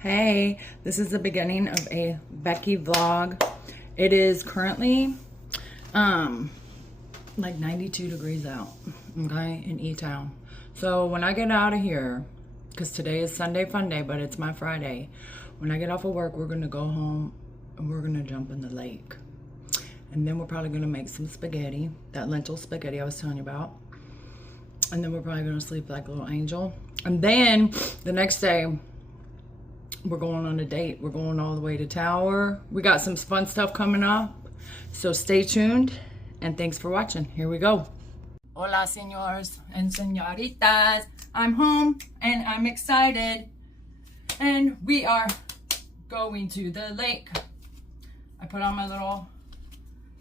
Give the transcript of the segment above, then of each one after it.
Hey, this is the beginning of a Becky vlog. It is currently like 92 degrees out, okay, in E-Town. So when I get out of here, because today is Sunday fun day, but it's my Friday. When I get off of work, we're gonna go home and we're gonna jump in the lake. And then we're probably gonna make some spaghetti, that lentil spaghetti I was telling you about. And then we're probably gonna sleep like a little angel. And then the next day, we're going on a date. We're going all the way to Tower. We got some fun stuff coming up. So stay tuned and thanks for watching. Here we go. Hola, señores and señoritas. I'm home and I'm excited. And we are going to the lake. I put on my little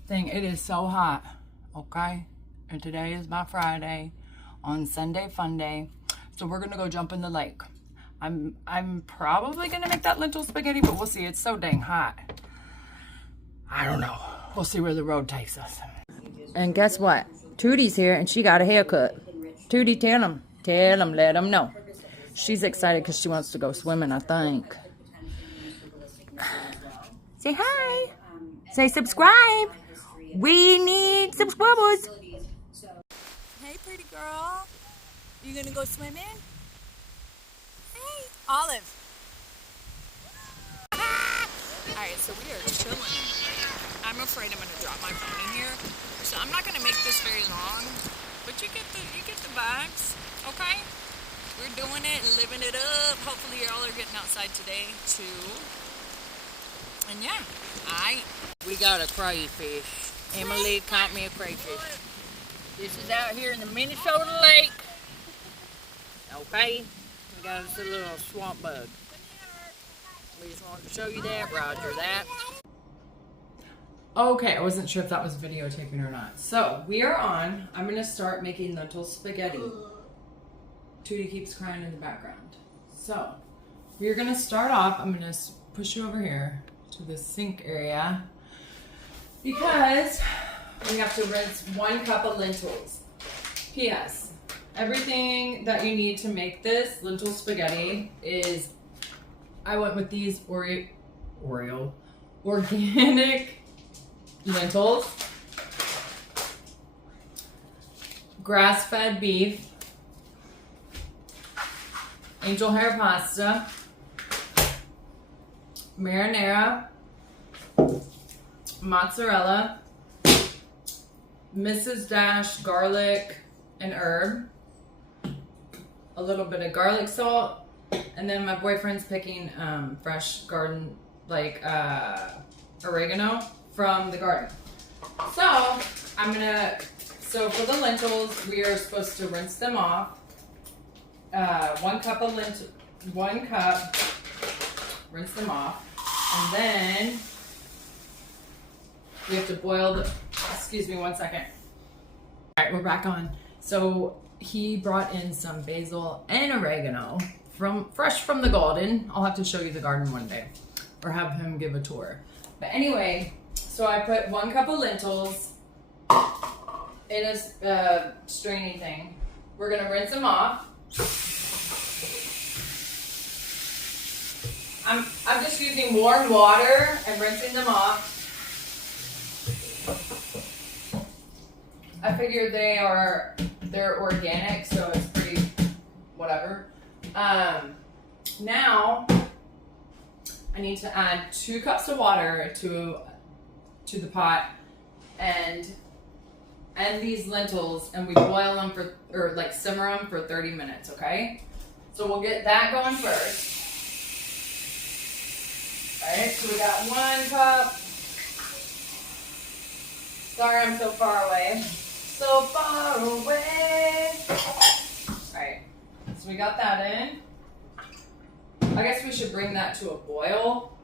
thing. It is so hot, okay? And today is my Friday on Sunday fun day. So we're gonna go jump in the lake. I'm probably gonna make that lentil spaghetti, but we'll see. It's so dang hot. I don't know. We'll see where the road takes us. And guess what? Tootie's here and she got a haircut. Tootie, tell them, let them know. She's excited because she wants to go swimming, I think. Say hi. Say subscribe. We need subscribers. Hey, pretty girl. You gonna go swimming? Olive. Alright, so we are chilling. I'm afraid I'm going to drop my phone in here. So I'm not going to make this very long. But you get the vibes. Okay? We're doing it and living it up. Hopefully y'all are getting outside today too. And yeah, we got a crayfish. Emily caught me a crayfish. This is out here in the Minnesota lake. Okay? We got us a little swamp bug. We just wanted to show you that, Roger that. Okay, I wasn't sure if that was videotaping or not. So, we are on. I'm going to start making lentil spaghetti. Tootie keeps crying in the background. So, we're going to start off. I'm going to push you over here to the sink area. Because we have to rinse 1 cup of lentils. P.S. Everything that you need to make this lentil spaghetti is, I went with these Oreo organic lentils, grass-fed beef, angel hair pasta, marinara, mozzarella, Mrs. Dash garlic and herb, a little bit of garlic salt, and then my boyfriend's picking fresh garden, like oregano from the garden. So so for the lentils, we are supposed to rinse them off. 1 cup of rinse them off, and then we have to boil excuse me 1 second. All right, we're back on. So he brought in some basil and oregano fresh from the garden. I'll have to show you the garden one day or have him give a tour. But anyway, so I put 1 cup of lentils in a straining thing. We're gonna rinse them off. I'm just using warm water and rinsing them off. I figured they're organic, so it's pretty whatever. Now I need to add 2 cups of water to the pot and these lentils, and we boil them or like simmer them for 30 minutes, okay? So we'll get that going first. Alright, so we got 1 cup. Sorry I'm so far away. So far away. Alright, so we got that in. I guess we should bring that to a boil.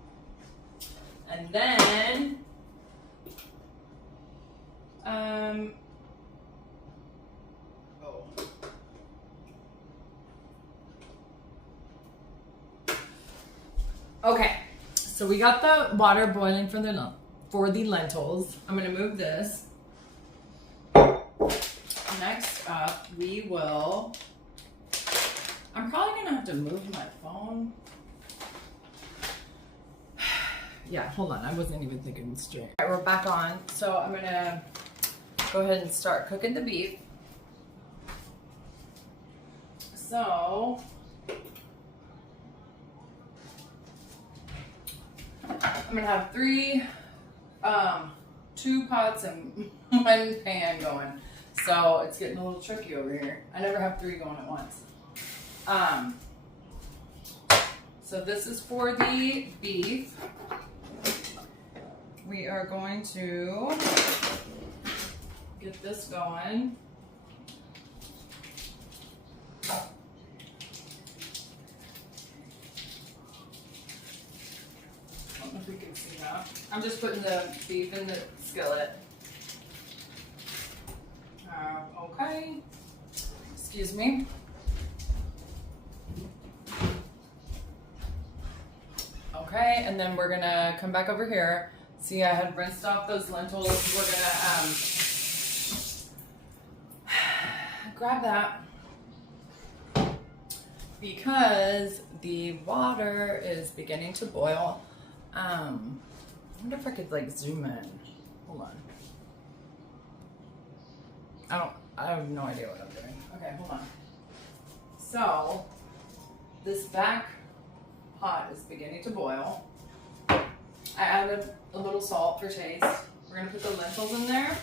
And then, okay, so we got the water boiling for the lentils. I'm gonna move this. Next up, I'm probably gonna have to move my phone Yeah, hold on. I wasn't even thinking straight. All right, we're back on. So I'm gonna go ahead and start cooking the beef. So I'm gonna have two pots and one pan going. So it's getting a little tricky over here. I never have three going at once. So this is for the beef. We are going to get this going. I don't know if we can see that. I'm just putting the beef in the skillet. Okay. Excuse me. Okay, and then we're gonna come back over here. See, I had rinsed off those lentils. We're gonna grab that because the water is beginning to boil. I wonder if I could like zoom in. Hold on. I have no idea what I'm doing. Okay, hold on. So this back pot is beginning to boil. I added a little salt for taste. We're gonna put the lentils in there.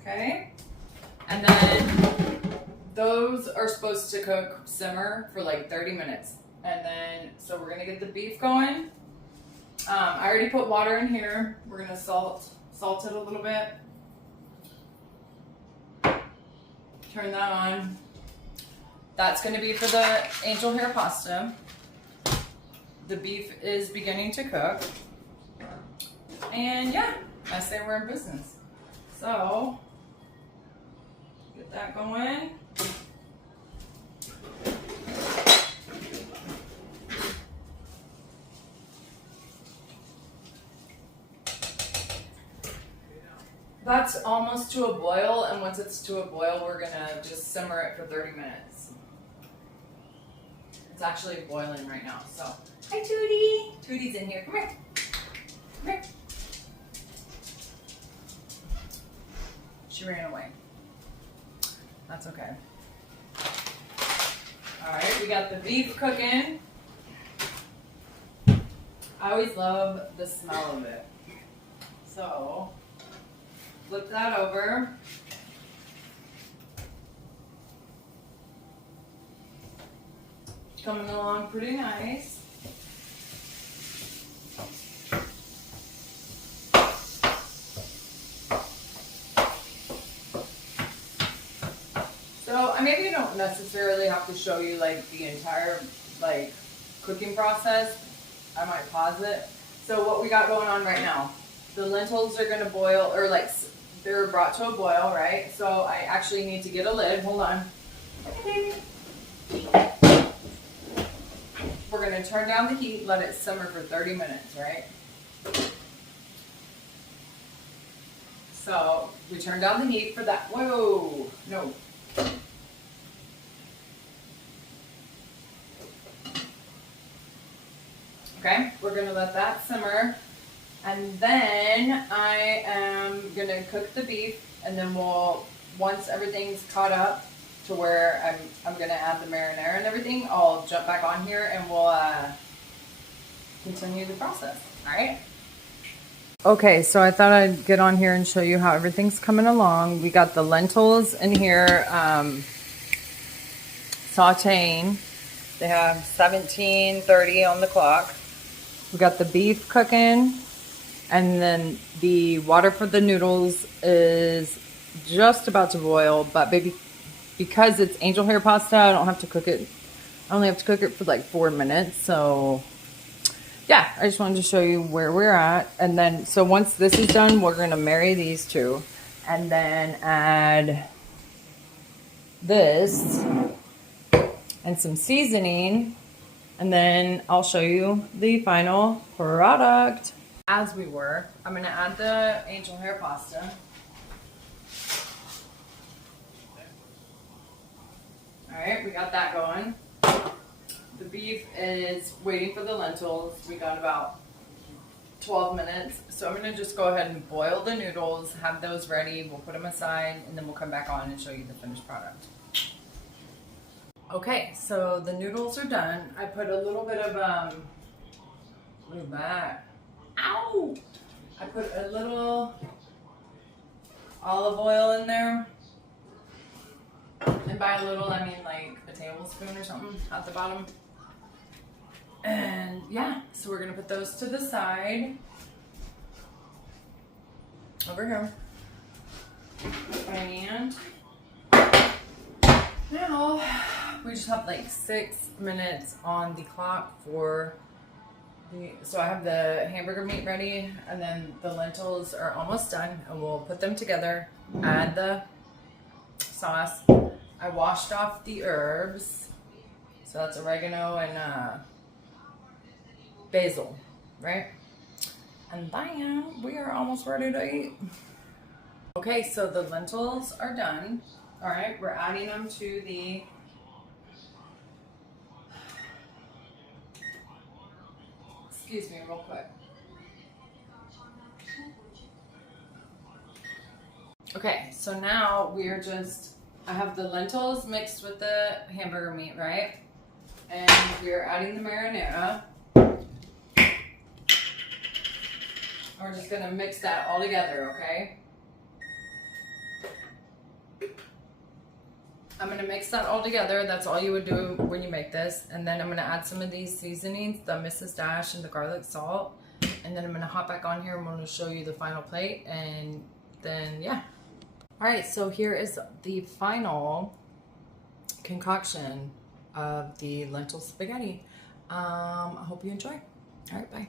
Okay. And then those are supposed to simmer for like 30 minutes. And then, so we're gonna get the beef going. I already put water in here. We're gonna salt it a little bit. Turn that on. That's gonna be for the angel hair pasta. The beef is beginning to cook. And yeah, I say we're in business. So, get that going. That's almost to a boil, and once it's to a boil, we're gonna just simmer it for 30 minutes. It's actually boiling right now, so. Hi, Tootie. Tootie's in here. Come here. Come here. She ran away. That's okay. All right, we got the beef cooking. I always love the smell of it. So, flip that over. Coming along pretty nice. So I maybe don't necessarily have to show you like the entire like cooking process. I might pause it. So what we got going on right now, the lentils are gonna boil, or like they're brought to a boil, right? So I actually need to get a lid. Hold on. Okay, baby. We're gonna turn down the heat, let it simmer for 30 minutes, right? So we turn down the heat for that. Whoa, no. Okay, we're gonna let that simmer. And then I am gonna cook the beef, and then once everything's caught up to where I'm gonna add the marinara and everything, I'll jump back on here and we'll continue the process, all right? Okay, so I thought I'd get on here and show you how everything's coming along. We got the lentils in here sauteing. They have 17:30 on the clock. We got the beef cooking, and then the water for the noodles is just about to boil, but because it's angel hair pasta, I don't have to cook it. I only have to cook it for like 4 minutes. So yeah, I just wanted to show you where we're at. And then, so once this is done, we're gonna marry these two and then add this and some seasoning. And then I'll show you the final product. As we were, I'm gonna add the angel hair pasta. All right, we got that going. The beef is waiting for the lentils. We got about 12 minutes. So I'm gonna just go ahead and boil the noodles, have those ready. We'll put them aside and then we'll come back on and show you the finished product. Okay, so the noodles are done. I put a little bit of, what is that? Ow! I put a little olive oil in there. And by a little, I mean like a tablespoon or something at the bottom. And yeah, so we're gonna put those to the side. Over here. And now we just have like 6 minutes on the clock for so I have the hamburger meat ready, and then the lentils are almost done, and we'll put them together, add the sauce. I washed off the herbs, so that's oregano and basil, right? And then we are almost ready to eat. Okay, so the lentils are done. All right, we're adding them to the excuse me real quick. Okay, so now we're just, I have the lentils mixed with the hamburger meat, right? And we're adding the marinara. We're just gonna mix that all together, okay? I'm gonna mix that all together. That's all you would do when you make this. And then I'm gonna add some of these seasonings, the Mrs. Dash and the garlic salt. And then I'm gonna hop back on here and I'm gonna show you the final plate. And then, yeah. All right, so here is the final concoction of the lentil spaghetti. I hope you enjoy. All right, bye.